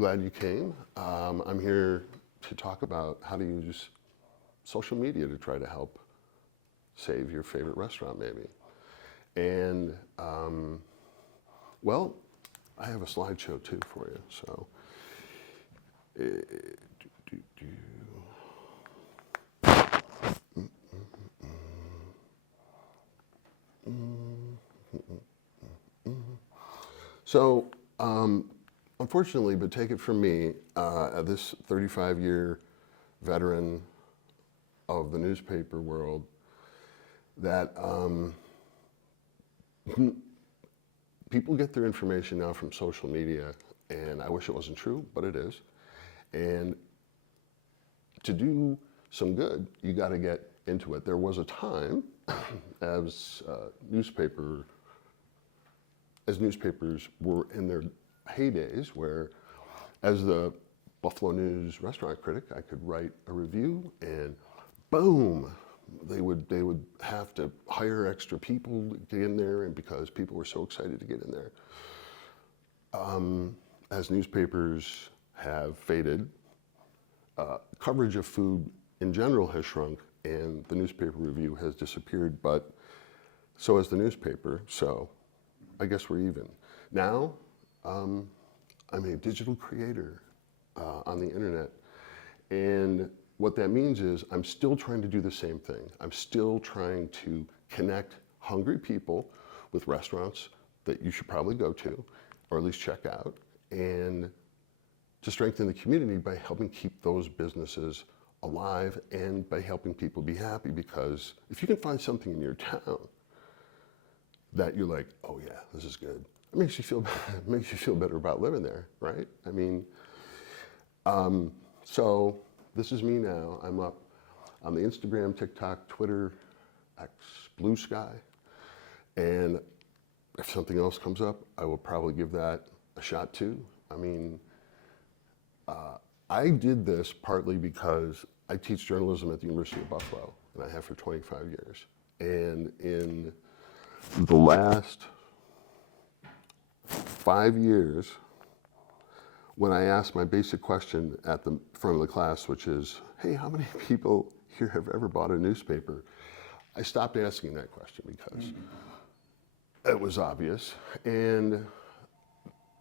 glad you came. I'm here to talk about how to use social media to try to help save your favorite restaurant, maybe. And, well, I have a slideshow too for you, so. So, unfortunately, but take it from me, this 35-year veteran of the newspaper world, that people get their information now from social media, and I wish it wasn't true, but it is. And to do some good, you got to get into it. There was a time, as newspapers were in their heydays, where as the Buffalo News restaurant critic, I could write a review, and boom, they would have to hire extra people to get in there, and because people were so excited to get in there. As newspapers have faded, coverage of food in general has shrunk, and the newspaper review has disappeared, but so has the newspaper, so I guess we're even. Now, I'm a digital creator on the internet, and what that means is I'm still trying to do the same thing. I'm still trying to connect hungry people with restaurants that you should probably go to, or at least check out, and to strengthen the community by helping keep those businesses alive and by helping people be happy, because if you can find something in your town that you're like, oh yeah, this is good, it makes you feel better about living there, right? I mean, so this is me now. I'm up on the Instagram, TikTok, Twitter, X, Blue Sky, and if something else comes up, I will probably give that a shot too. I mean, I did this partly because I teach journalism at the University of Buffalo, and I have for 25 years. And in the last 5 years, when I asked my basic question at the front of the class, which is, hey, how many people here have ever bought a newspaper? I stopped asking that question because it was obvious. And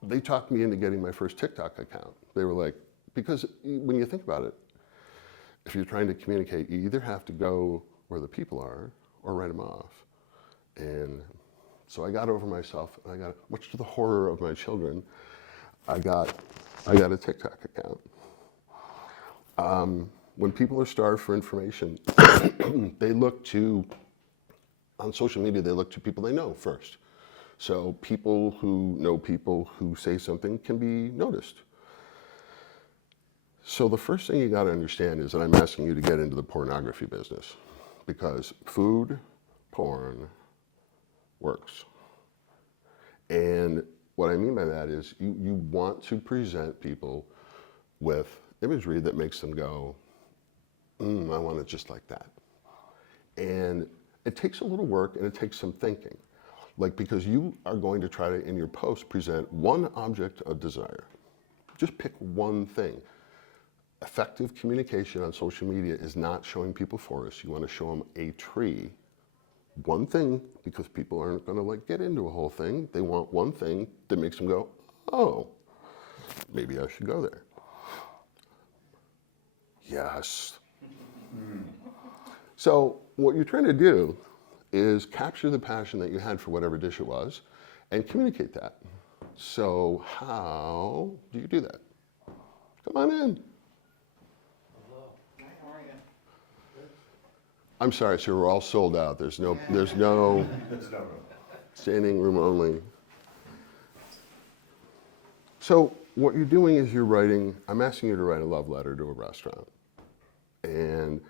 they talked me into getting my first TikTok account. They were like, because when you think about it, if you're trying to communicate, you either have to go where the people are or write them off. And so I got over myself, and I got, much to the horror of my children, I got a TikTok account. When people are starved for information, they look to, on social media, they look to people they know first. So people who know people who say something can be noticed. So the first thing you got to understand is that I'm asking you to get into the pornography business, because food, porn, works. And what I mean by that is you want to present people with imagery that makes them go, I want it just like that. And it takes a little work, and it takes some thinking. Like, because you are going to try to, in your post, present one object of desire. Just pick one thing. Effective communication on social media is not showing people forests. You want to show them a tree. One thing, because people aren't going to like get into a whole thing. They want one thing that makes them go, oh, maybe I should go there. Yes. So what you're trying to do is capture the passion that you had for whatever dish it was and communicate that. So how do you do that? Come on in. I'm sorry, sir, we're all sold out. There's no standing room only. So what you're doing is you're writing, I'm asking you to write a love letter to a restaurant. And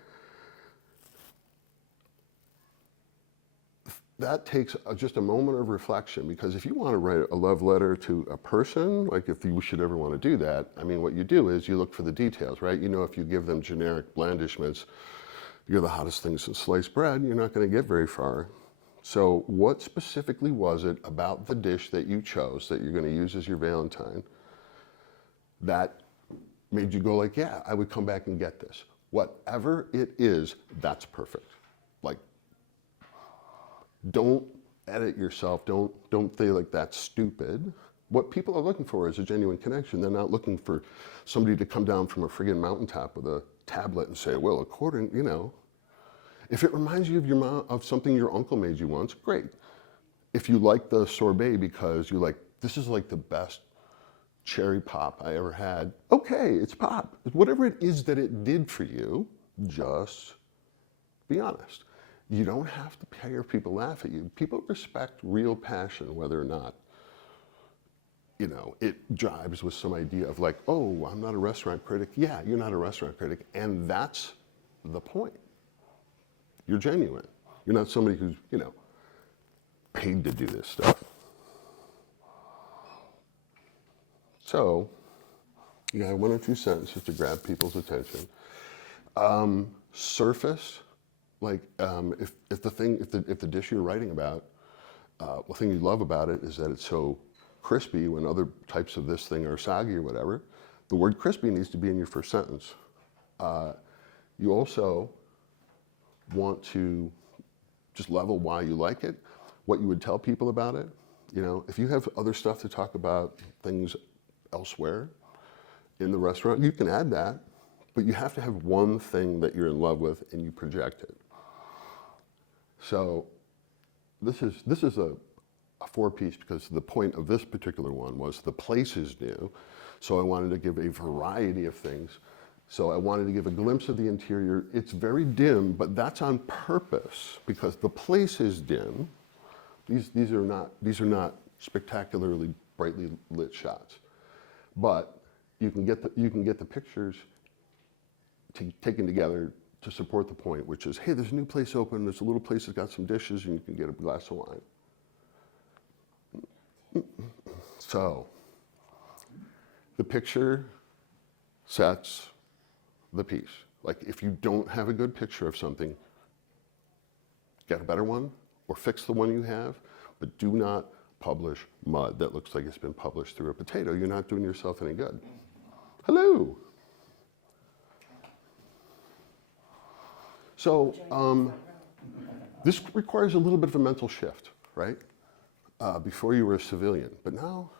that takes just a moment of reflection, because if you want to write a love letter to a person, like if you should ever want to do that, I mean, what you do is you look for the details, right? You know, if you give them generic blandishments, you're the hottest thing since sliced bread, you're not going to get very far. So what specifically was it about the dish that you chose that you're going to use as your Valentine that made you go like, yeah, I would come back and get this. Whatever it is, that's perfect. Like, don't edit yourself. Don't feel like that's stupid. What people are looking for is a genuine connection. They're not looking for somebody to come down from a friggin' mountaintop with a tablet and say, well, according, you know, if it reminds you of your mom, of something your uncle made you once, great. If you like the sorbet because you like, this is like the best cherry pop I ever had, okay, it's pop. Whatever it is that it did for you, just be honest. You don't have to hear people laugh at you. People respect real passion, whether or not, you know, it jives with some idea of like, oh, I'm not a restaurant critic. Yeah, you're not a restaurant critic, and that's the point. You're genuine. You're not somebody who's, you know, paid to do this stuff. So, you got one or two sentences to grab people's attention. Surface, like if the dish you're writing about, the thing you love about it is that it's so crispy when other types of this thing are soggy or whatever, the word crispy needs to be in your first sentence. You also want to just level why you like it, what you would tell people about it. You know, if you have other stuff to talk about things elsewhere in the restaurant, you can add that, but you have to have one thing that you're in love with and you project it. So this is a four-piece because the point of this particular one was the place is new. So I wanted to give a variety of things. So I wanted to give a glimpse of the interior. It's very dim, but that's on purpose because the place is dim. These are not spectacularly brightly lit shots, but you can get the pictures taken together to support the point, which is, hey, there's a new place open. There's a little place that's got some dishes, and you can get a glass of wine. So the picture sets the piece. Like if you don't have a good picture of something, get a better one or fix the one you have, but do not publish mud that looks like it's been published through a potato. You're not doing yourself any good. Hello. So this requires a little bit of a mental shift, right? Before you were a civilian, but now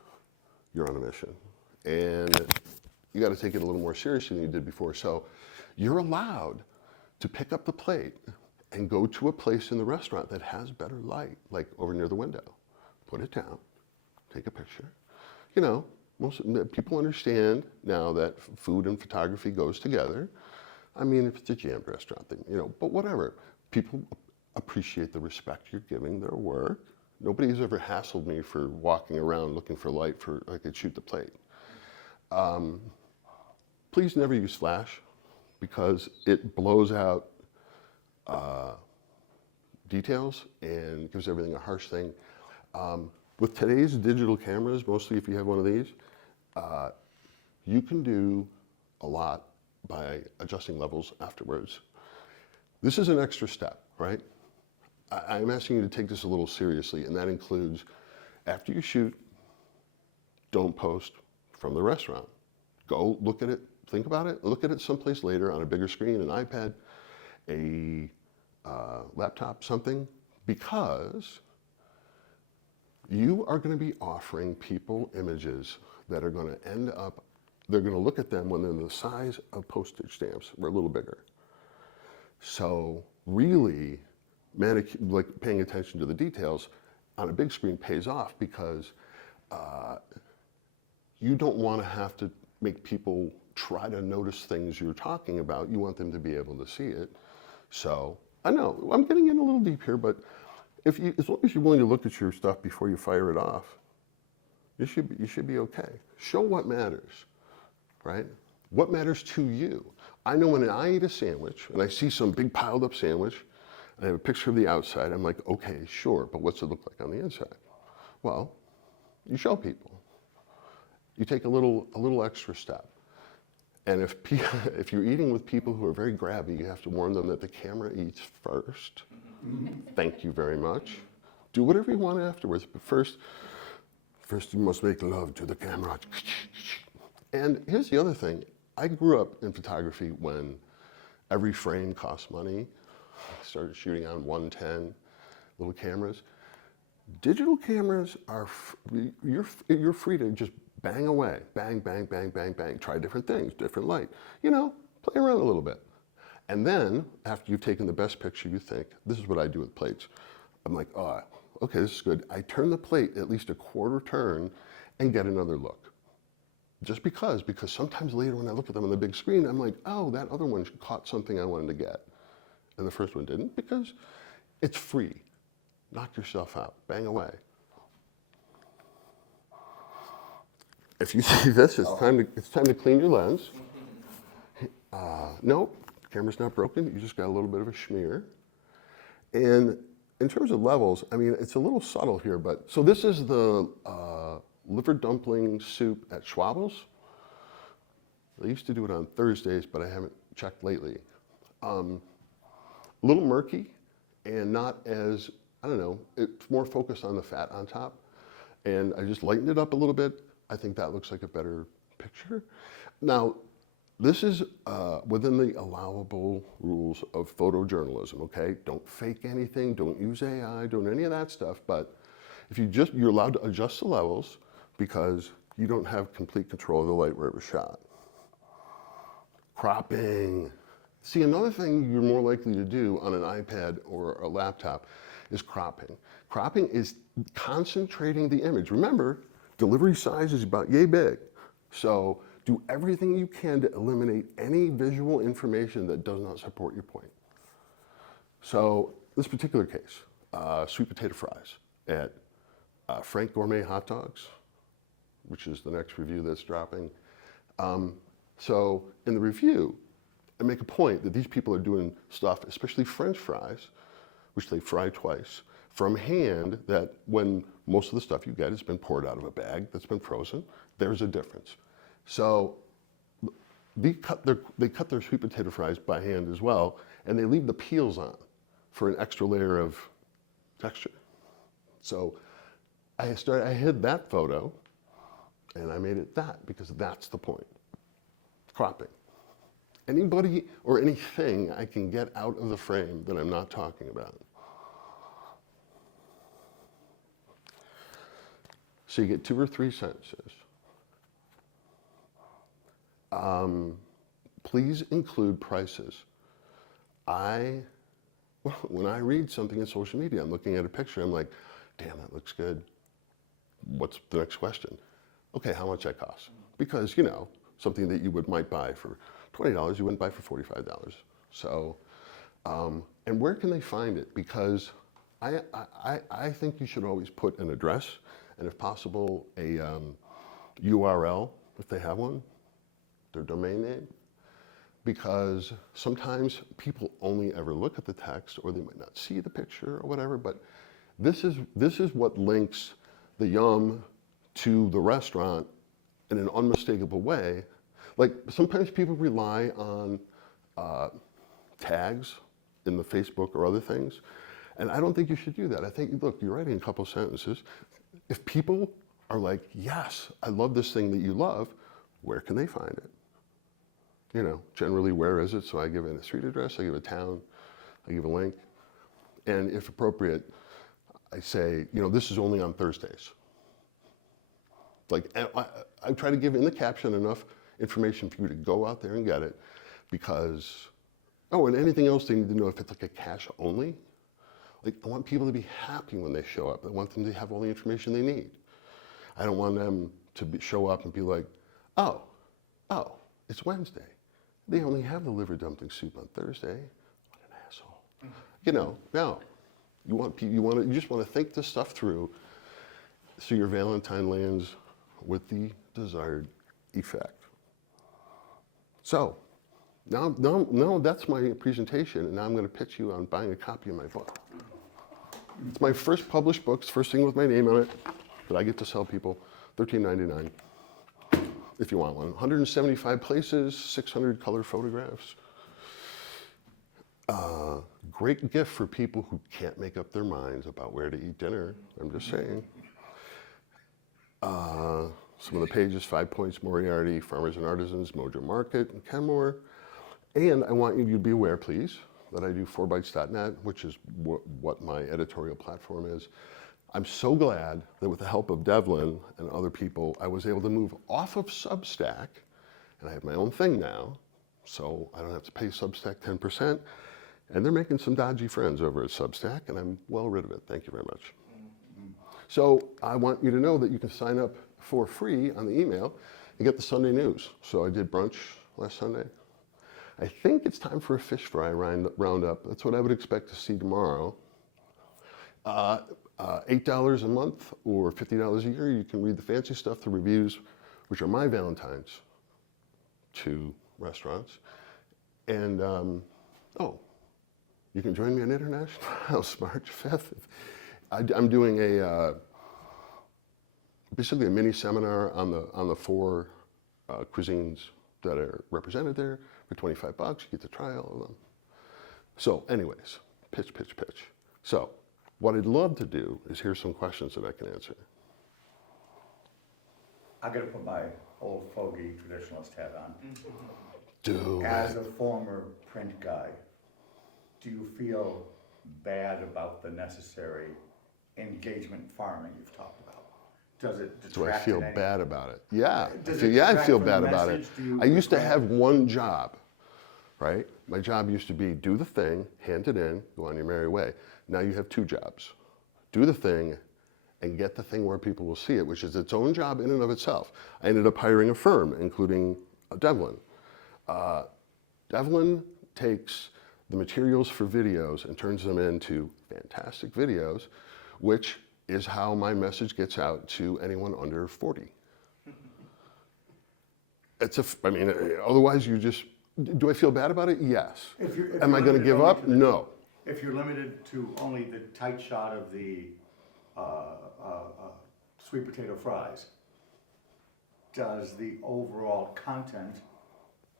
you're on a mission. And you got to take it a little more seriously than you did before. So you're allowed to pick up the plate and go to a place in the restaurant that has better light, like over near the window. Put it down, take a picture. You know, most people understand now that food and photography goes together. I mean, if it's a jammed restaurant, then, you know, but whatever. People appreciate the respect you're giving their work. Nobody's ever hassled me for walking around looking for light for I could shoot the plate. Please never use flash because it blows out details and gives everything a harsh thing. With today's digital cameras, mostly if you have one of these, you can do a lot by adjusting levels afterwards. This is an extra step, right? I'm asking you to take this a little seriously, and that includes after you shoot, don't post from the restaurant. Go look at it, think about it, look at it someplace later on a bigger screen, an iPad, a laptop, something, because you are going to be offering people images that are going to end up, they're going to look at them when they're the size of postage stamps or a little bigger. So really, like paying attention to the details on a big screen pays off because you don't want to have to make people try to notice things you're talking about. You want them to be able to see it. So I know I'm getting in a little deep here, but as long as you're willing to look at your stuff before you fire it off, you should be okay. Show what matters, right? What matters to you? I know when I eat a sandwich and I see some big piled up sandwich, and I have a picture of the outside, I'm like, okay, sure, but what's it look like on the inside? Well, you show people. You take a little extra step. And if you're eating with people who are very grabby, you have to warn them that the camera eats first. Thank you very much. Do whatever you want afterwards, but first you must make love to the camera. And here's the other thing. I grew up in photography when every frame cost money. I started shooting on 110 little cameras. Digital cameras are, you're free to just bang away. Bang, bang, bang, bang, bang. Try different things, different light. You know, play around a little bit. And then, after you've taken the best picture you think, this is what I do with plates. I'm like, oh, okay, this is good. I turn the plate at least a quarter turn and get another look. Just because sometimes later when I look at them on the big screen, I'm like, oh, that other one caught something I wanted to get. And the first one didn't, because it's free. Knock yourself out, bang away. If you see this, it's time to clean your lens. Nope, camera's not broken, you just got a little bit of a schmear. And in terms of levels, I mean, it's a little subtle here, but, so this is the liver dumpling soup at Schwabel's. They used to do it on Thursdays, but I haven't checked lately. A little murky and not as, I don't know, it's more focused on the fat on top. And I just lightened it up a little bit. I think that looks like a better picture. Now, this is within the allowable rules of photojournalism, okay? Don't fake anything, don't use AI, don't any of that stuff, but if you're allowed to adjust the levels because you don't have complete control of the light where it was shot. Cropping. See, another thing you're more likely to do on an iPad or a laptop is cropping. Cropping is concentrating the image. Remember, delivery size is about yay big. So do everything you can to eliminate any visual information that does not support your point. So this particular case, sweet potato fries at Frank Gourmet Hot Dogs, which is the next review that's dropping. So in the review, I make a point that these people are doing stuff, especially French fries, which they fry twice, from hand, that when most of the stuff you get has been poured out of a bag that's been frozen, there's a difference. So they cut their sweet potato fries by hand as well, and they leave the peels on for an extra layer of texture. So I hid that photo, and I made it that, because that's the point. Cropping. Anybody or anything I can get out of the frame that I'm not talking about. So you get 2 or 3 sentences. Please include prices. When I read something in social media, I'm looking at a picture, I'm like, damn, that looks good. What's the next question? Okay, how much that costs? Because, you know, something that you might buy for $20, you wouldn't buy for $45. So, and where can they find it? Because I think you should always put an address, and if possible, a URL, if they have one, their domain name. Because sometimes people only ever look at the text, or they might not see the picture or whatever, but this is what links the yum to the restaurant in an unmistakable way. Like, sometimes people rely on tags in the Facebook or other things, and I don't think you should do that. I think, look, you're writing a couple sentences. If people are like, yes, I love this thing that you love, where can they find it? You know, generally, where is it? So I give it a street address, I give a town, I give a link, and if appropriate, I say, you know, this is only on Thursdays. Like, I try to give in the caption enough information for you to go out there and get it, because, oh, and anything else they need to know, if it's like a cash only, like, I want people to be happy when they show up. I want them to have all the information they need. I don't want them to show up and be like, oh, it's Wednesday. They only have the liver dumpling soup on Thursday. What an asshole. You know, no. You just want to think this stuff through so your Valentine lands with the desired effect. So, now that's my presentation, and now I'm going to pitch you on buying a copy of my book. It's my first published book, it's the first thing with my name on it that I get to sell people, $13.99. If you want one. 175 places, 600 color photographs. Great gift for people who can't make up their minds about where to eat dinner. I'm just saying. Some of the pages, 5 Points, Moriarty, Farmers and Artisans, Mojo Market, and Kenmore. And I want you to be aware, please, that I do 4bytes.net, which is what my editorial platform is. I'm so glad that with the help of Devlin and other people, I was able to move off of Substack, and I have my own thing now, so I don't have to pay Substack 10%. And they're making some dodgy friends over at Substack, and I'm well rid of it. Thank you very much. So I want you to know that you can sign up for free on the email and get the Sunday news. So I did brunch last Sunday. I think it's time for a fish fry roundup. That's what I would expect to see tomorrow. $8 a month or $50 a year. You can read the fancy stuff, the reviews, which are my Valentines to restaurants. And, you can join me on International House March 5th. I'm doing basically a mini seminar on the 4 cuisines that are represented there for $25. You get to try all of them. So anyways, pitch. So what I'd love to do is hear some questions that I can answer. I gotta put my old fogey traditionalist hat on. Do As it. a former print guy, do you feel bad about the necessary engagement farming you've talked about? Does it detract? Do I feel in any- bad about it? Yeah. Does I it feel, I detract feel from the bad about it. message? Do you I used to regret- have one job, right? My job used to be do the thing, hand it in, go on your merry way. Now you have 2 jobs. Do the thing and get the thing where people will see it, which is its own job in and of itself. I ended up hiring a firm, including Devlin. Devlin takes the materials for videos and turns them into fantastic videos, which is how my message gets out to anyone under 40. Otherwise you just, do I feel bad about it? Yes. If Am I you're going to limited give only up? to the- No. If you're limited to only the tight shot of the sweet potato fries, does the overall content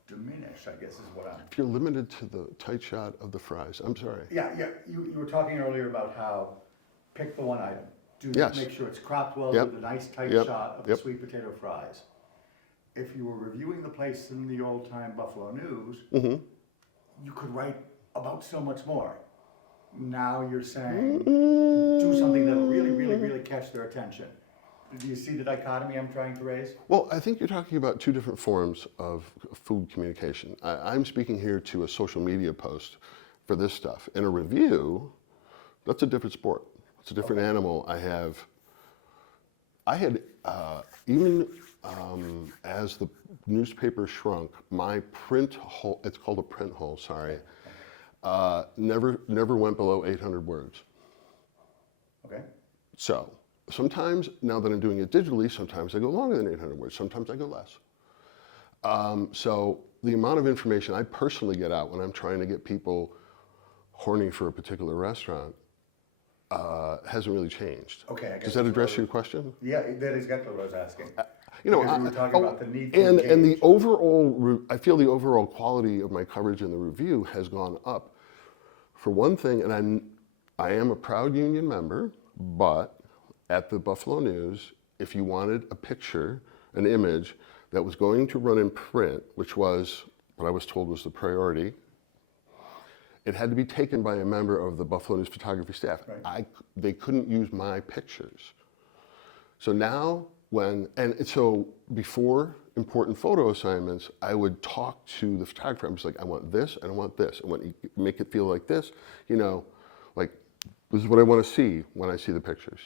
diminish, I guess is what I'm... If you're limited to the tight shot of the fries, I'm sorry. Yeah, you were talking earlier about how pick the one item. Yes. Make sure it's cropped well Yep. with a nice tight Yep. shot of the Yep. sweet potato fries. If you were reviewing the place in the old time Buffalo News, you could write about so much more. Now you're saying do something that'll really catch their attention. Do you see the dichotomy I'm trying to raise? Well, I think you're talking about 2 different forms of food communication. I'm speaking here to a social media post for this stuff. In a review, that's a different sport. It's a different animal. I had, even as the newspaper shrunk, my print hole, it's called a print hole, sorry, never went below 800 words. Okay. So sometimes, now that I'm doing it digitally, sometimes I go longer than 800 words, sometimes I go less. So the amount of information I personally get out when I'm trying to get people horny for a particular restaurant hasn't really changed. Okay, I guess Does that that's address what I your was- question? Yeah, that is exactly what I was asking. You know, Because you were talking about the need to and the engage. overall, I feel the overall quality of my coverage in the review has gone up. For one thing, and I am a proud union member, but at the Buffalo News, if you wanted a picture, an image that was going to run in print, which was what I was told was the priority, it had to be taken by a member of the Buffalo News photography staff. Right. They couldn't use my pictures. So now, so before important photo assignments, I would talk to the photographer. I'm just like, I want this and I want this. I want you to make it feel like this, like this is what I want to see when I see the pictures.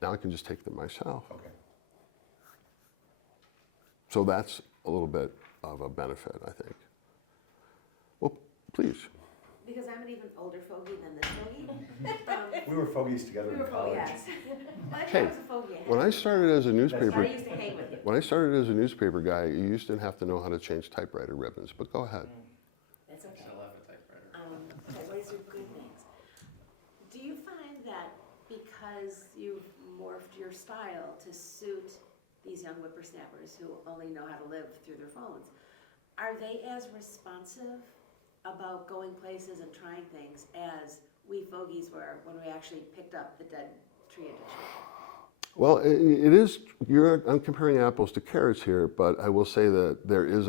Now I can just take them myself. Okay. So that's a little bit of a benefit, I think. Well, please. Because I'm an even older fogey than this fogey. We were fogies together We in were college. yes. But I Hey, was a fogey. when I started as a I newspaper, used to hang with you. when I started as a newspaper guy, you used to have to know how to change typewriter ribbons. But go ahead. That's okay. Still have a typewriter. Typewriters are good things. Do you find that because you've morphed your style to suit these young whippersnappers who only know how to live through their phones, are they as responsive about going places and trying things as we fogies were when we actually picked up the Dead Tree edition? Well, it is, I'm comparing apples to carrots here, but I will say that there is,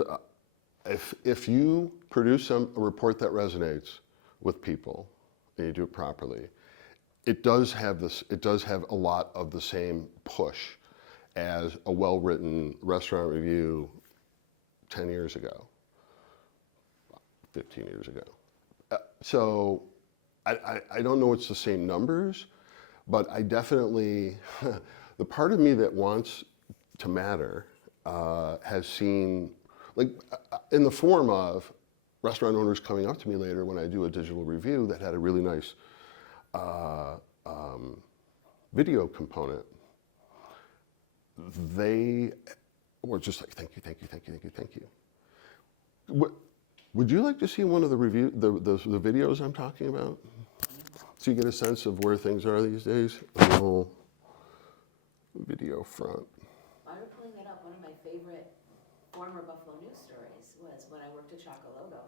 if you produce a report that resonates with people and you do it properly, it does have a lot of the same push as a well-written restaurant review 10 years ago, 15 years ago. So I don't know it's the same numbers, but I definitely, the part of me that wants to matter has seen, like in the form of restaurant owners coming up to me later when I do a digital review that had a really nice video component. They were just like, thank you, thank you, thank you, thank you, thank you. Would you like to see one of the the videos I'm talking about? So you get a sense of where things are these days? A little video front. While you're pulling it up, one of my favorite former Buffalo News stories was when I worked at Chocologo.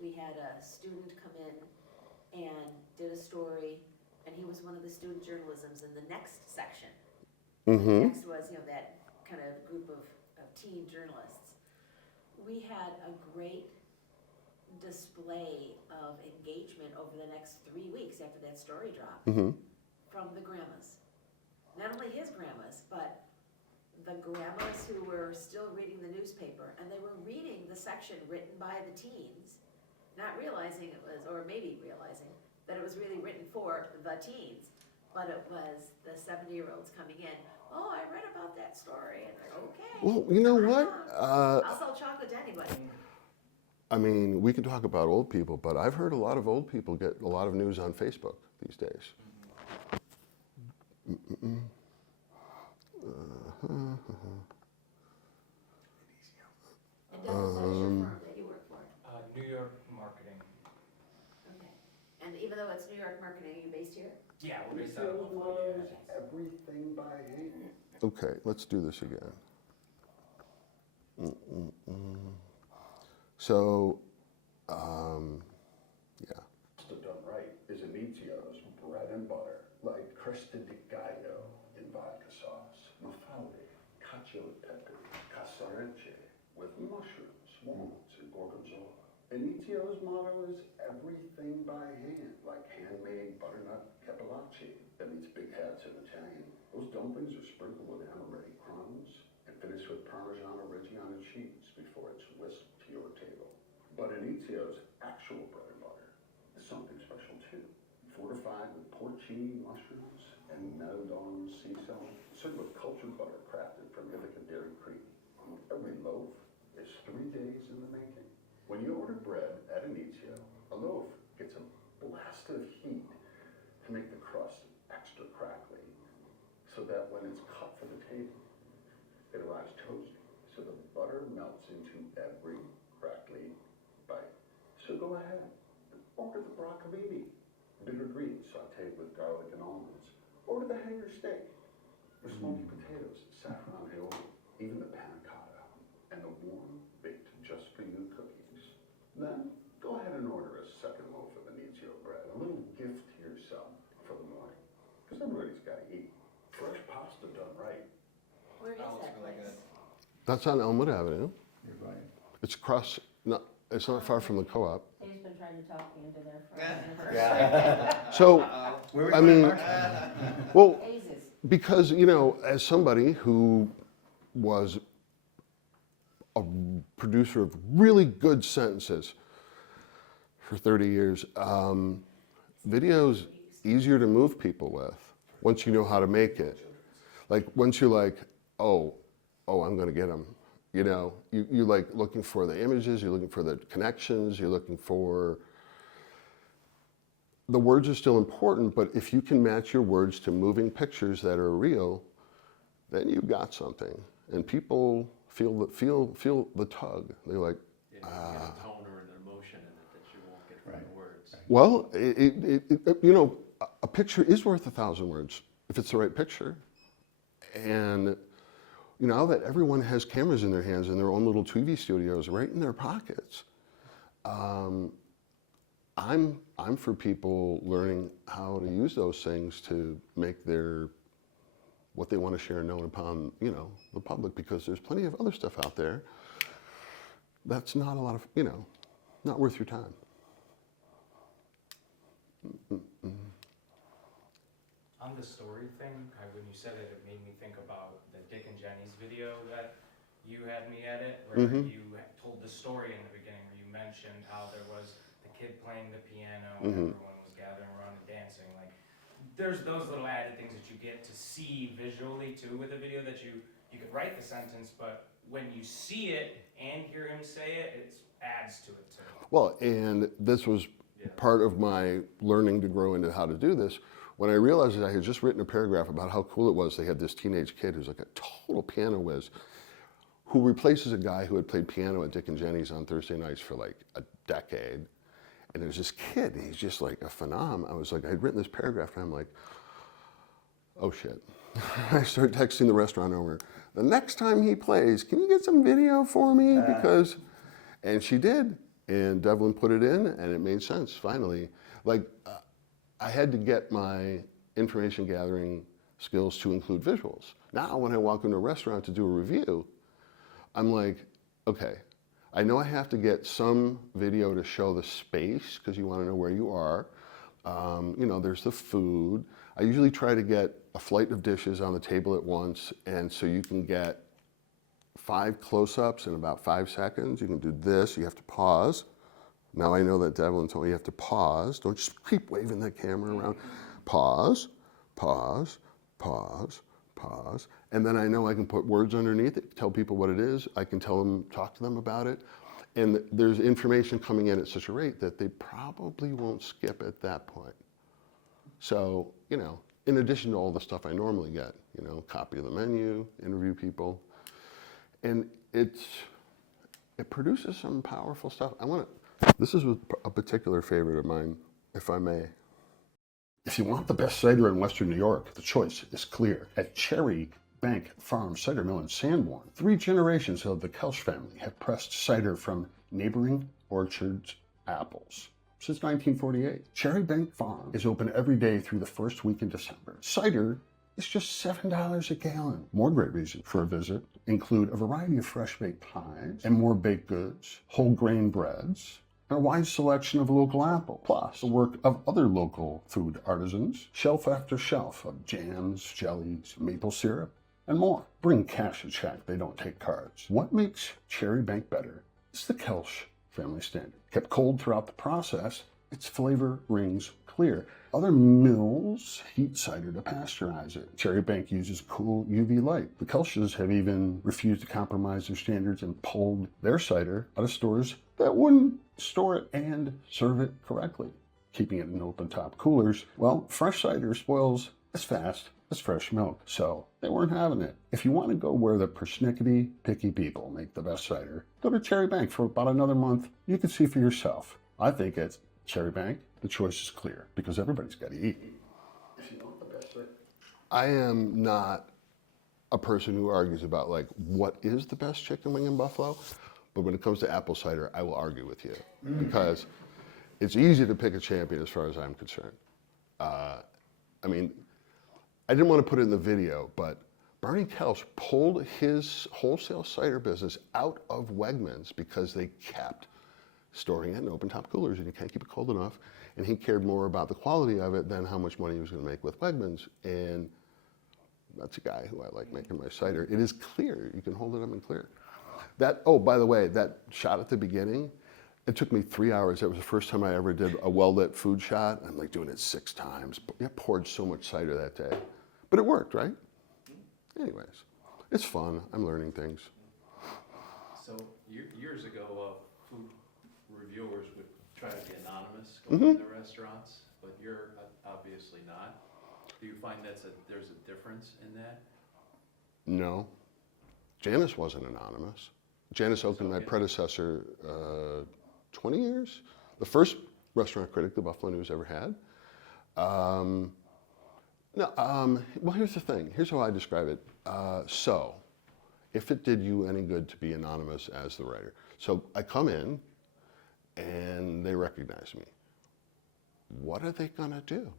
We had a student come in and did a story, and he was one of the student journalisms in the next section. Mm-hmm. Next was, that kind of group of teen journalists. We had a great display of engagement over the next 3 weeks after that story dropped from the grandmas. Not only his grandmas, but the grandmas who were still reading the newspaper, and they were reading the section written by the teens, not realizing it was, or maybe realizing that it was really written for the teens, but it was the 70-year-olds coming in. Oh, I read about that story, and they're okay. Well, you know what? I'll sell chocolate to anybody. I mean, we can talk about old people, but I've heard a lot of old people get a lot of news on Facebook these days. And Dennis, what is your firm that you work for? New York marketing. Okay. And even though it's New York marketing, are you based here? Yeah, we're based out of Buffalo. Everything by hand. Okay, let's do this again. So, yeah. Pasta done right is Inizio's bread and butter, like cresta di gallo in vodka sauce, mafalde, cacio e pepe, casarecce with mushrooms, walnuts, and gorgonzola. Inizio's motto is everything by hand, like handmade butternut cappellacci that means big hats in Italian. Those dumplings are sprinkled with amaretti crumbs and finished with Parmigiano Reggiano cheese before it's whisked to your table. But Inizio's actual bread and butter is something special too. Fortified with porcini mushrooms and meldon sea salt, served with cultured butter crafted from Ithaca dairy cream. Every loaf is 3 days in the making. When you order bread at Inizio, a loaf gets a blast of heat to make the crust extra crackly, so that when it's cut for the table, it arrives toasty, so the butter melts into every crackly bite. So go ahead and order the broccolini, bitter greens sauteed with garlic and almonds. Order the hanger steak with smoky potatoes, saffron aioli, even the panna cotta, and the warm, baked just for you cookies. Then go ahead and order a second loaf of Inizio bread, a little gift to yourself for the morning, because everybody's got to eat. Fresh pasta done right. Where is That looks that really place? good. That's on Elmwood Avenue. You're right. It's across, it's not far from the co-op. Dave's been trying to talk me into there for So, I mean, well, Aces. because, as somebody who was a producer of really good sentences for 30 years, video's easier to move people with once you know how to make it. Like, once you're like, oh, I'm gonna get them. You like looking for the images, you're looking for the connections, you're looking for, the words are still important, but if you can match your words to moving pictures that are real, then you've got something. And people feel the tug. They're like, Yeah, you get a tone or an emotion in it that you won't get from the words. well, a picture is worth 1,000 words if it's the right picture. And now that everyone has cameras in their hands and their own little TV studios right in their pockets, I'm for people learning how to use those things to make their what they want to share and known upon, the public, because there's plenty of other stuff out there that's not a lot of, not worth your time. On the story thing, when you said it, it made me think about the Dick and Jenny's video that you had me edit, where you told the story in the beginning, where you mentioned how there was the kid playing the piano and everyone was gathering around and dancing. Like, there's those little added things that you get to see visually too with the video, that you could write the sentence, but when you see it and hear him say it, it adds to it too. Well, and this was part of my learning to grow into how to do this. When I realized that I had just written a paragraph about how cool it was, they had this teenage kid who's like a total piano whiz, who replaces a guy who had played piano at Dick and Jenny's on Thursday nights for like a decade. And there's this kid, he's just like a phenom. I was like, I'd written this paragraph and I'm like, oh shit. I started texting the restaurant owner, the next time he plays, can you get some video for me? Because, and she did. And Devlin put it in and it made sense, finally. Like, I had to get my information gathering skills to include visuals. Now, when I walk into a restaurant to do a review, I'm like, okay, I know I have to get some video to show the space, because you want to know where you are. There's the food. I usually try to get a flight of dishes on the table at once, and so you can get 5 close-ups in about 5 seconds. You can do this, you have to pause. Now I know that Devlin told me you have to pause. Don't just keep waving that camera around. Pause, pause, pause, pause. And then I know I can put words underneath it, tell people what it is. I can talk to them about it. And there's information coming in at such a rate that they probably won't skip at that point. So, in addition to all the stuff I normally get, copy of the menu, interview people. And it produces some powerful stuff. This is a particular favorite of mine, if I may. If you want the best cider in Western New York, the choice is clear. At Cherry Bank Farm Cider Mill in Sanborn, 3 generations of the Kelsch family have pressed cider from neighboring orchards' apples. Since 1948, Cherry Bank Farm is open every day through the first week in December. Cider is just $7 a gallon. More great reasons for a visit include a variety of fresh baked pies and more baked goods, whole grain breads, and a wide selection of local apple, plus the work of other local food artisans, shelf after shelf of jams, jellies, maple syrup, and more. Bring cash a check, they don't take cards. What makes Cherry Bank better is the Kelsch family standard. Kept cold throughout the process, its flavor rings clear. Other mills heat cider to pasteurize it. Cherry Bank uses cool UV light. The Kelsches have even refused to compromise their standards and pulled their cider out of stores that wouldn't store it and serve it correctly, keeping it in open-top coolers. Well, fresh cider spoils as fast as fresh milk, so they weren't having it. If you want to go where the persnickety, picky people make the best cider, go to Cherry Bank for about another month. You can see for yourself. I think at Cherry Bank, the choice is clear, because everybody's got to eat. If you want the best cider. I am not a person who argues about what is the best chicken wing in Buffalo, but when it comes to apple cider, I will argue with you, because it's easy to pick a champion as far as I'm concerned. I didn't want to put it in the video, but Barney Kelsch pulled his wholesale cider business out of Wegmans because they kept storing it in open-top coolers, and you can't keep it cold enough. And he cared more about the quality of it than how much money he was going to make with Wegmans. And that's a guy who I like making my cider. It is clear. You can hold it up and clear. By the way, that shot at the beginning, it took me 3 hours. That was the first time I ever did a well-lit food shot. I'm doing it 6 times. I poured so much cider that day. But it worked, right? Anyways, it's fun. I'm learning things. So years ago, food reviewers would try to be anonymous going into restaurants, but you're obviously not. Do you find there's a difference in that? No. Janice wasn't anonymous. Janice Oaken, my predecessor, 20 years. The first restaurant critic the Buffalo News ever had. Well, here's the thing. Here's how I describe it. So, if it did you any good to be anonymous as the writer. So I come in and they recognize me. What are they gonna do?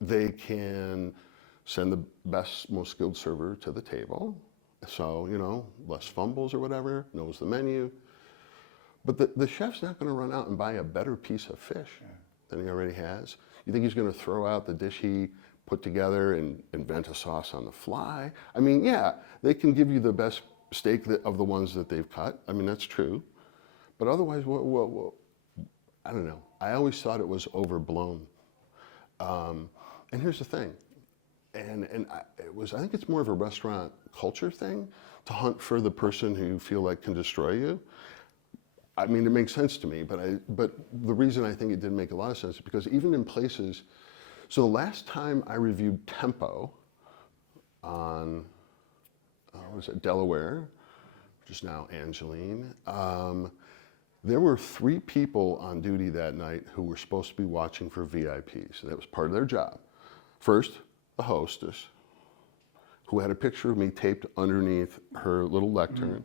They can send the best, most skilled server to the table. So, you know, less fumbles or whatever, knows the menu. But the chef's not gonna run out and buy a better piece of fish than he already has. You think he's gonna throw out the dish he put together and invent a sauce on the fly? I mean, yeah, they can give you the best steak of the ones that they've cut. I mean, that's true. But otherwise, I don't know. I always thought it was overblown. And here's the thing, I think it's more of a restaurant culture thing to hunt for the person who you feel like can destroy you. I mean, it makes sense to me, but the reason I think it didn't make a lot of sense is because even in places, so the last time I reviewed Tempo on, what was it, Delaware, which is now Angeline, there were 3 people on duty that night who were supposed to be watching for VIPs. That was part of their job. First, the hostess, who had a picture of me taped underneath her little lectern.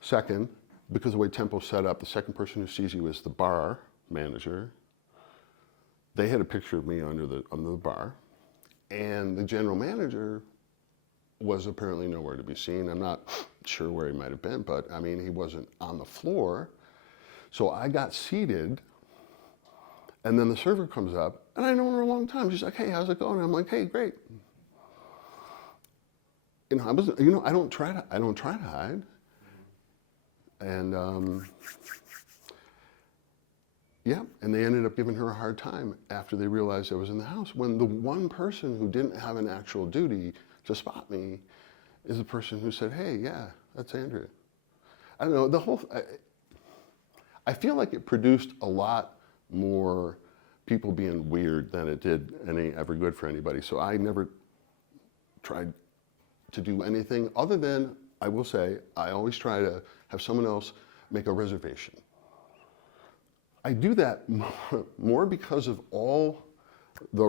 Second, because of the way Tempo's set up, the second person who sees you is the bar manager. They had a picture of me under the bar. And the general manager was apparently nowhere to be seen. I'm not sure where he might have been, but I mean, he wasn't on the floor. So I got seated, and then the server comes up, and I know her a long time. She's like, "Hey, how's it going?" And I'm like, "Hey, great." You know, I don't try to hide. And yeah, and they ended up giving her a hard time after they realized I was in the house. When the one person who didn't have an actual duty to spot me is the person who said, "Hey, yeah, that's Andrew." I don't know, I feel like it produced a lot more people being weird than it did ever good for anybody. So I never tried to do anything other than, I will say, I always try to have someone else make a reservation. I do that more because of all the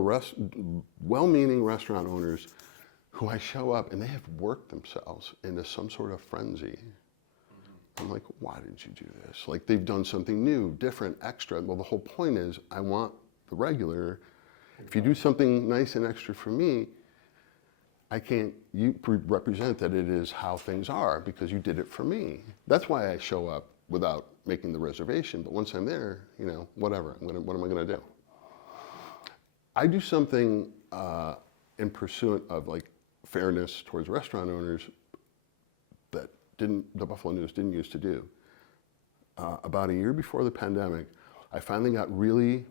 well-meaning restaurant owners who I show up and they have worked themselves into some sort of frenzy. I'm like, why did you do this? Like, they've done something new, different, extra. Well, the whole point is I want the regular. If you do something nice and extra for me, you represent that it is how things are because you did it for me. That's why I show up without making the reservation. But once I'm there, you know, whatever, what am I gonna do? I do something in pursuit of like fairness towards restaurant owners that the Buffalo News didn't used to do. About a year before the pandemic, I finally got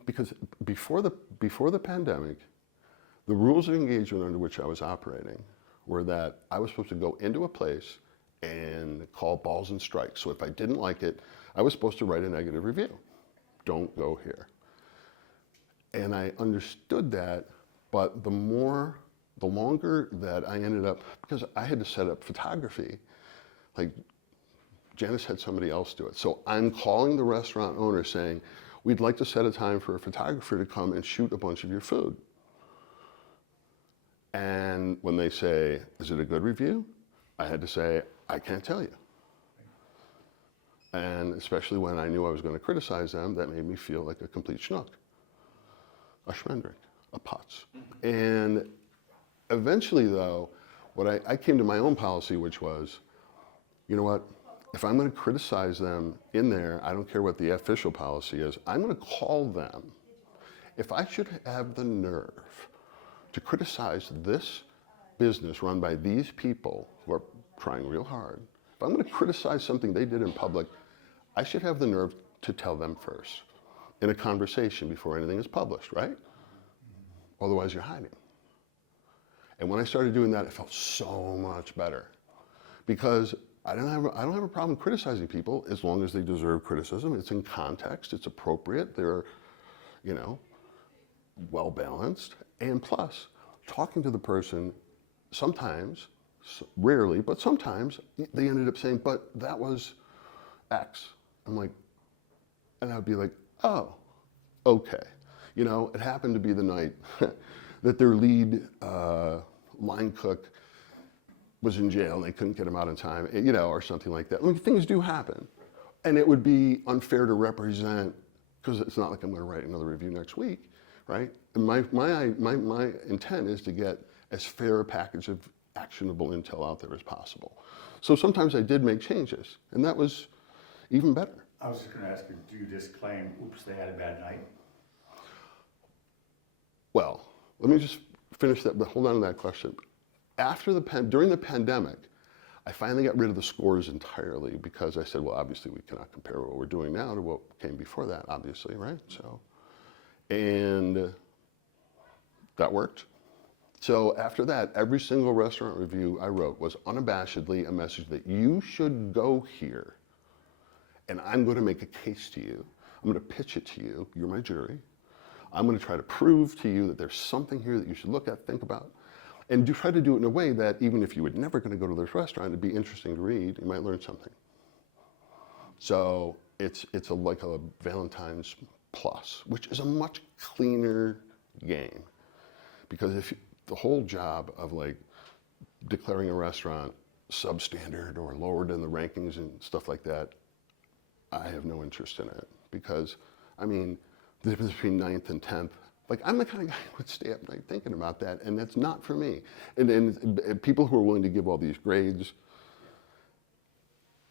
because before the pandemic, the rules of engagement under which I was operating were that I was supposed to go into a place and call balls and strikes. So if I didn't like it, I was supposed to write a negative review. Don't go here. And I understood that, but the longer that I ended up, because I had to set up photography, like Janice had somebody else do it. So I'm calling the restaurant owner saying, we'd like to set a time for a photographer to come and shoot a bunch of your food. And when they say, is it a good review? I had to say, I can't tell you. And especially when I knew I was going to criticize them, that made me feel like a complete schnook, a schmendrick, a putz. And eventually though, I came to my own policy, which was, you know what, if I'm going to criticize them in there, I don't care what the official policy is, I'm going to call them. If I should have the nerve to criticize this business run by these people who are trying real hard, if I'm going to criticize something they did in public, I should have the nerve to tell them first in a conversation before anything is published, right? Otherwise you're hiding. And when I started doing that, it felt so much better because I don't have a problem criticizing people as long as they deserve criticism. It's in context, it's appropriate, they're, you know, well balanced. And plus, talking to the person, sometimes, rarely, but sometimes they ended up saying, but that was X. I'm like, and I'd be like, oh, okay. You know, it happened to be the night that their lead line cook was in jail and they couldn't get him out in time, you know, or something like that. I mean, things do happen. And it would be unfair to represent, because it's not like I'm going to write another review next week, right? And my intent is to get as fair a package of actionable intel out there as possible. So sometimes I did make changes, and that was even better. I was just gonna ask you, do you just claim, oops, they had a bad night? Well, let me just finish that, but hold on to that question. During the pandemic, I finally got rid of the scores entirely because I said, well, obviously we cannot compare what we're doing now to what came before that, obviously, right? So, and that worked. So after that, every single restaurant review I wrote was unabashedly a message that you should go here, and I'm going to make a case to you. I'm going to pitch it to you. You're my jury. I'm going to try to prove to you that there's something here that you should look at, think about, and try to do it in a way that even if you were never going to go to this restaurant, it'd be interesting to read. You might learn something. So it's like a Valentine's Plus, which is a much cleaner game, because the whole job of like declaring a restaurant substandard or lowered in the rankings and stuff like that, I have no interest in it, because I mean, the difference between 9th and 10th, like I'm the kind of guy who would stay up night thinking about that, and that's not for me. And people who are willing to give all these grades,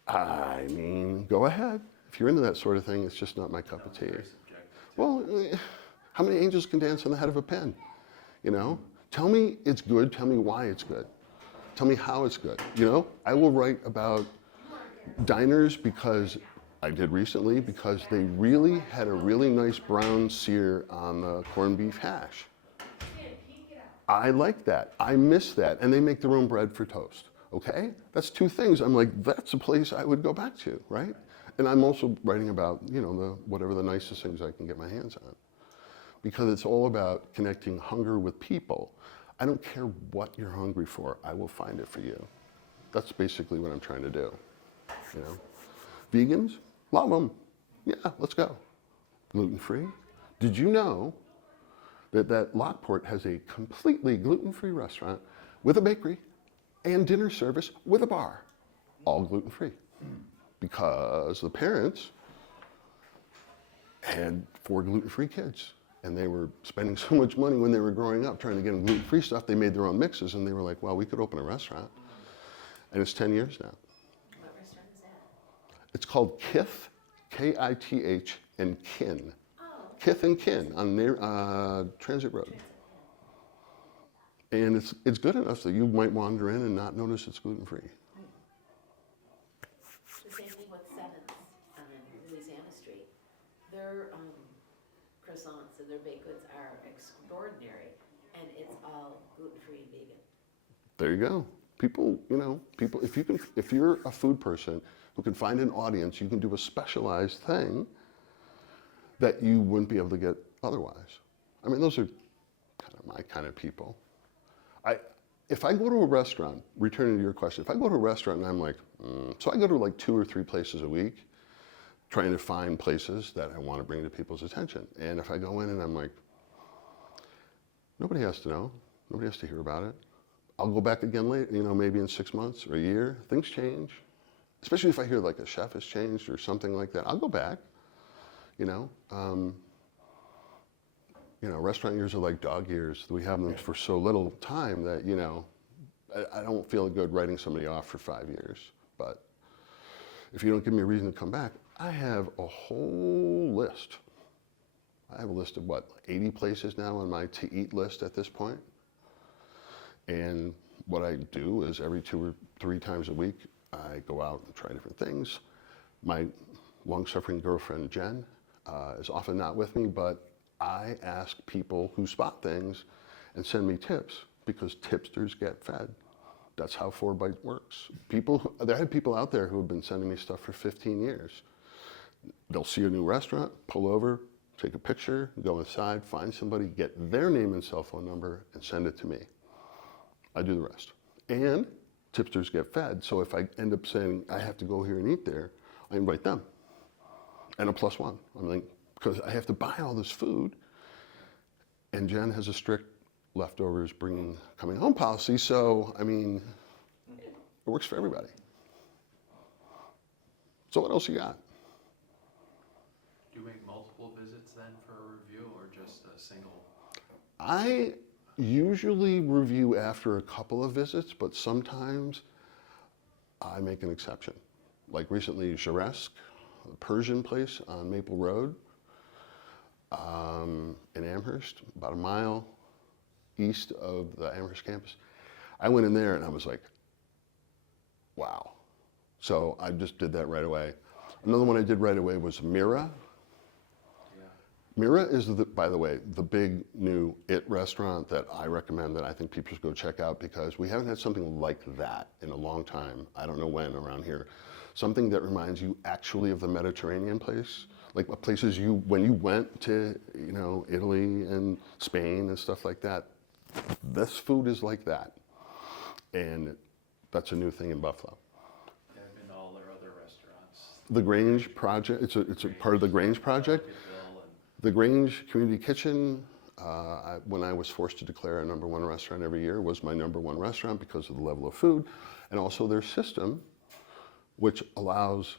I mean, go ahead. If you're into that sort of thing, it's just not my cup of tea. Very subjective. Well, how many angels can dance on the head of a pin? You know? Tell me it's good, tell me why it's good. Tell me how it's good. You know? I will write about diners because I did recently, because they really had a really nice brown sear on the corned beef hash. I like that. I miss that. And they make their own bread for toast. Okay? That's two things. I'm like, that's a place I would go back to, right? And I'm also writing about, you know, whatever the nicest things I can get my hands on. Because it's all about connecting hunger with people. I don't care what you're hungry for. I will find it for you. That's basically what I'm trying to do. You know? Vegans? Love them. Yeah, let's go. Gluten-free? Did you know that Lockport has a completely gluten-free restaurant with a bakery and dinner service with a bar, all gluten-free? Because the parents had 4 gluten-free kids, and they were spending so much money when they were growing up trying to get them gluten-free stuff. They made their own mixes, and they were like, well, we could open a restaurant. And it's 10 years now. What restaurant is that? It's called Kith, K-I-T-H, and Kin. Oh, Kith and Kin on Transit Road. And it's good enough that you might wander in and not notice it's gluten-free. the same thing with Sevens on Louisiana Street. Their croissants and their baked goods are extraordinary, and it's all gluten-free and vegan. There you go. People, you know, if you're a food person who can find an audience, you can do a specialized thing that you wouldn't be able to get otherwise. I mean, those are kind of my kind of people. If I go to a restaurant, returning to your question, if I go to a restaurant and I'm like, so I go to like 2 or 3 places a week, trying to find places that I want to bring to people's attention. And if I go in and I'm like, nobody has to know, nobody has to hear about it. I'll go back again later, you know, maybe in 6 months or a year. Things change. Especially if I hear like a chef has changed or something like that. I'll go back, you know. Restaurant years are like dog years. We have them for so little time that, you know, I don't feel good writing somebody off for 5 years. But if you don't give me a reason to come back, I have a whole list. I have a list of 80 places now on my to-eat list at this point. And what I do is every 2 or 3 times a week, I go out and try different things. My long-suffering girlfriend, Jen, is often not with me, but I ask people who spot things and send me tips, because tipsters get fed. That's how 4Bite works. There have people out there who have been sending me stuff for 15 years. They'll see a new restaurant, pull over, take a picture, go inside, find somebody, get their name and cell phone number, and send it to me. I do the rest. And tipsters get fed, so if I end up saying I have to go here and eat there, I invite them. And a +1. I'm like, because I have to buy all this food, and Jen has a strict leftovers coming home policy, so I mean, it works for everybody. So what else you got? Do you make multiple visits then for a review, or just a single? usually review after a couple of visits, but sometimes I make an exception. Like recently, Jaresk, a Persian place on Maple Road in Amherst, about a mile east of the Amherst campus. I went in there and I was like, wow. So I just did that right away. Another one I did right away was Mira. Yeah. Mira is, by the way, the big new IT restaurant that I recommend that I think people should go check out because we haven't had something like that in a long time. I don't know when around here. Something that reminds you actually of the Mediterranean place, like places when you went to, Italy and Spain and stuff like that. This food is like that, and that's a new thing in Buffalo. Yeah, I've been to all their other restaurants. The Grange Project, it's a part of the Grange Project. Marketville and- The Grange Community Kitchen, when I was forced to declare a #1 restaurant every year, was my #1 restaurant because of the level of food and also their system, which allows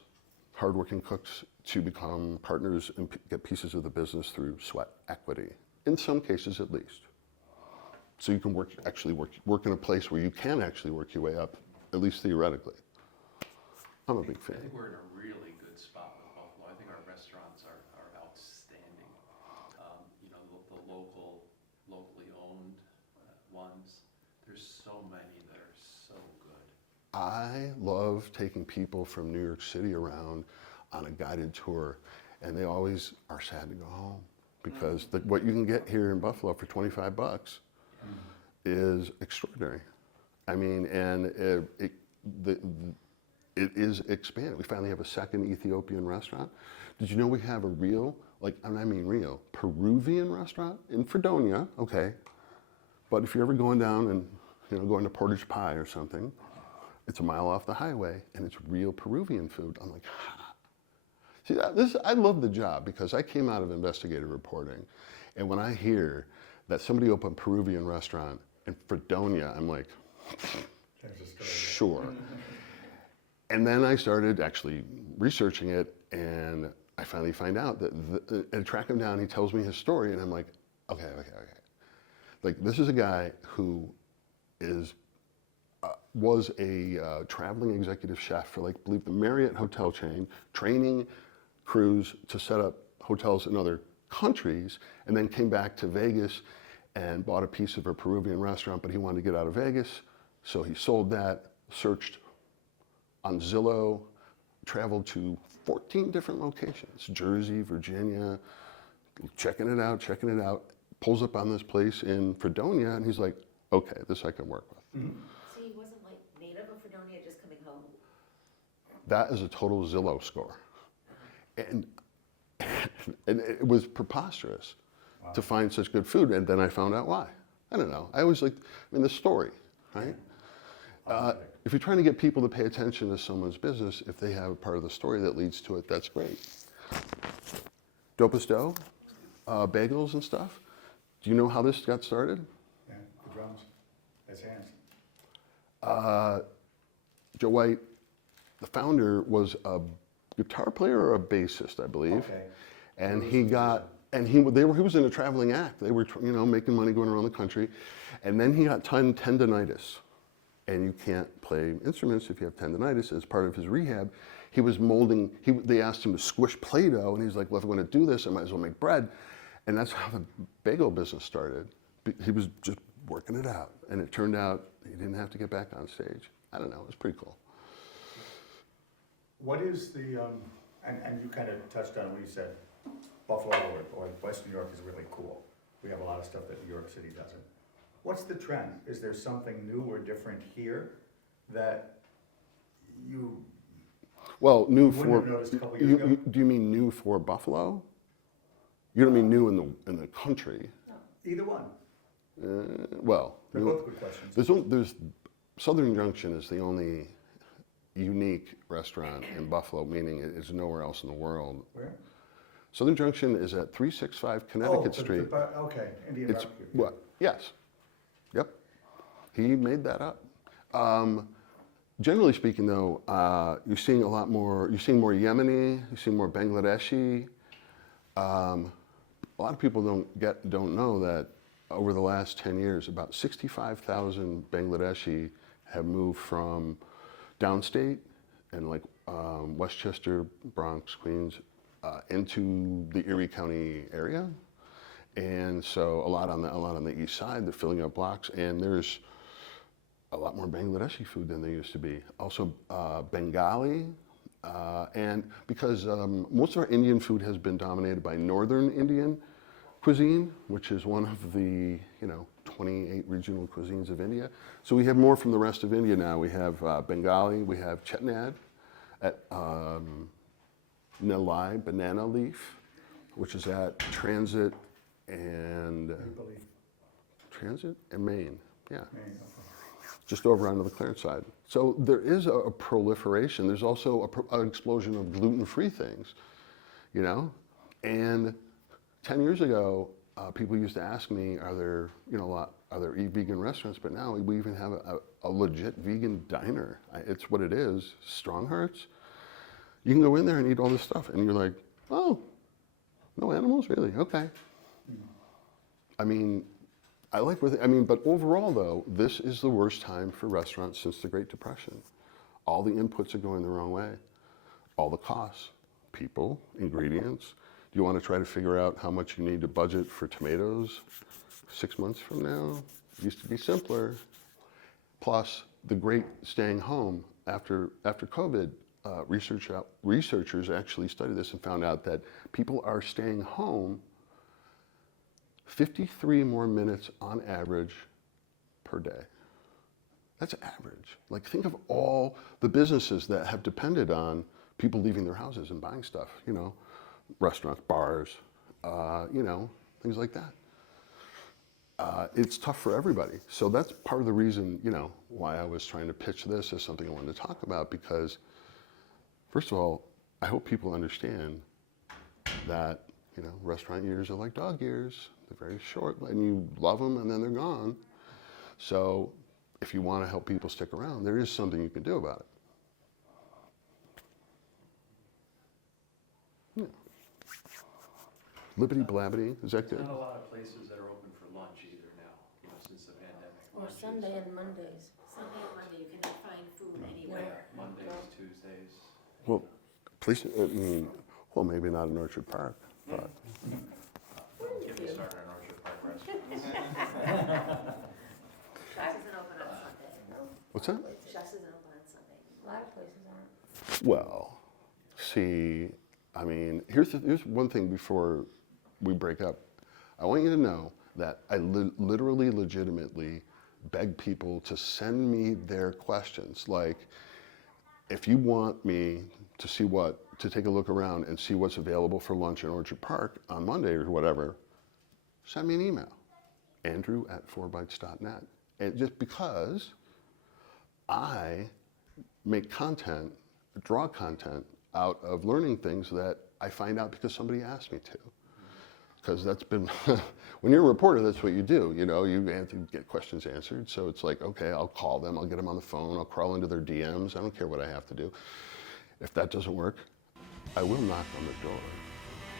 hardworking cooks to become partners and get pieces of the business through sweat equity, in some cases at least. So you can work in a place where you can actually work your way up, at least theoretically. I'm a big I fan. think we're in a really good spot with Buffalo. I think our restaurants are outstanding. The locally owned ones, there's so many that are so good. I love taking people from New York City around on a guided tour, and they always are sad to go home because what you can get here in Buffalo for $25 is extraordinary. I mean, and it is expanded. We finally have a second Ethiopian restaurant. Did you know we have a real, Peruvian restaurant in Fredonia? Okay, but if you're ever going down and going to Portage Pie or something, it's a mile off the highway, and it's real Peruvian food. I'm like, ha. See, I love the job because I came out of investigative reporting, and when I hear that somebody opened a Peruvian restaurant in Fredonia, I'm like, sure. And then I started actually researching it, and I finally find out that I track him down. He tells me his story, and I'm like, okay. Like, this is a guy who was a traveling executive chef for, I believe, the Marriott hotel chain, training crews to set up hotels in other countries, and then came back to Vegas and bought a piece of a Peruvian restaurant, but he wanted to get out of Vegas, so he sold that, searched on Zillow, traveled to 14 different locations, Jersey, Virginia, checking it out, pulls up on this place in Fredonia, and he's like, okay, this I can work with. So he wasn't native of Fredonia, just coming home? That is a total Zillow score. And it was preposterous to find such good food, and then I found out why. I don't know. I always the story, right? If you're trying to get people to pay attention to someone's business, if they have a part of the story that leads to it, that's great. Dopest dough, bagels and stuff. Do you know how this got started? Yeah, the drums, his hands. Joe White, the founder, was a guitar player or a bassist, I believe. Okay. And he was in a traveling act. They were, making money going around the country. And then he got tendonitis. And you can't play instruments if you have tendonitis. As part of his rehab, he was molding, they asked him to squish Play-Doh, and he's like, well, if I'm gonna do this, I might as well make bread. And that's how the bagel business started. He was just working it out. And it turned out he didn't have to get back on stage. I don't know, it was pretty cool. What is the, and you kind of touched on when you said Buffalo or West New York is really cool. We have a lot of stuff that New York City doesn't. What's the trend? Is there something new or different here that you Well, new wouldn't for, have noticed a couple years ago? do you mean new for Buffalo? You don't mean new in the country? Either one. Well, They're new- both good questions. there's Southern Junction is the only unique restaurant in Buffalo, meaning it is nowhere else in the world. Where? Southern Junction is at 365 Connecticut the Street. Okay, Indian It's barbecue. what? Yes. Yep. He made that up. Generally speaking, though, you're seeing a lot more. You're seeing more Yemeni. You're seeing more Bangladeshi. A lot of people don't know that over the last 10 years, about 65,000 Bangladeshi have moved from downstate and like Westchester, Bronx, Queens, into the Erie County area. And so a lot on the east side, they're filling up blocks, and there's a lot more Bangladeshi food than there used to be. Also Bengali, and because most of our Indian food has been dominated by northern Indian cuisine, which is one of the 28 regional cuisines of India. So we have more from the rest of India now. We have Bengali, we have chetnad, at Nelai banana leaf, which is at Transit and Maine, yeah. Just over onto the Clarence side. So there is a proliferation. There's also an explosion of gluten-free things, And 10 years ago, people used to ask me, are there vegan restaurants? But now we even have a legit vegan diner. It's what it is, Strong Hearts. You can go in there and eat all this stuff, and you're like, oh, no animals, really? Okay. I mean, but overall though, this is the worst time for restaurants since the Great Depression. All the inputs are going the wrong way. All the costs, people, ingredients. Do you want to try to figure out how much you need to budget for tomatoes 6 months from now? It used to be simpler. Plus, the great staying home after COVID, researchers actually studied this and found out that people are staying home 53 more minutes on average per day. That's average. Like, think of all the businesses that have depended on people leaving their houses and buying stuff, restaurants, bars, things like that. It's tough for everybody. So that's part of the reason, why I was trying to pitch this as something I wanted to talk about, because first of all, I hope people understand that, restaurant years are like dog years. They're very short, and you love them, and then they're gone. So if you want to help people stick around, there is something you can do about it. Yeah. Libbity blabbity, is that good? Not a lot of places that are open for lunch either now, since the pandemic. Or Lunches, Sunday and Mondays. Sunday and Monday, you cannot find food anywhere. Mondays, Tuesdays. Well, maybe not in Orchard Park, but. Get me started on Orchard Park restaurants. Chefs isn't open on Sunday. What's that? Chefs isn't open on Sunday. A lot of places aren't. Well, see, here's one thing before we break up. I want you to know that I literally, legitimately beg people to send me their questions. Like, if you want me to to take a look around and see what's available for lunch in Orchard Park on Monday or whatever, send me an email, andrew@4bites.net. And just because I make content, draw content out of learning things that I find out because somebody asked me to. Because that's been, when you're a reporter, that's what you do. You get questions answered. So it's like, okay, I'll call them, I'll get them on the phone, I'll crawl into their DMs. I don't care what I have to do. If that doesn't work, I will knock on the door.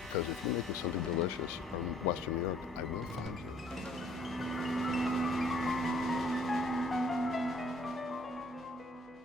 Because if you're making something delicious from Western New York, I will find you.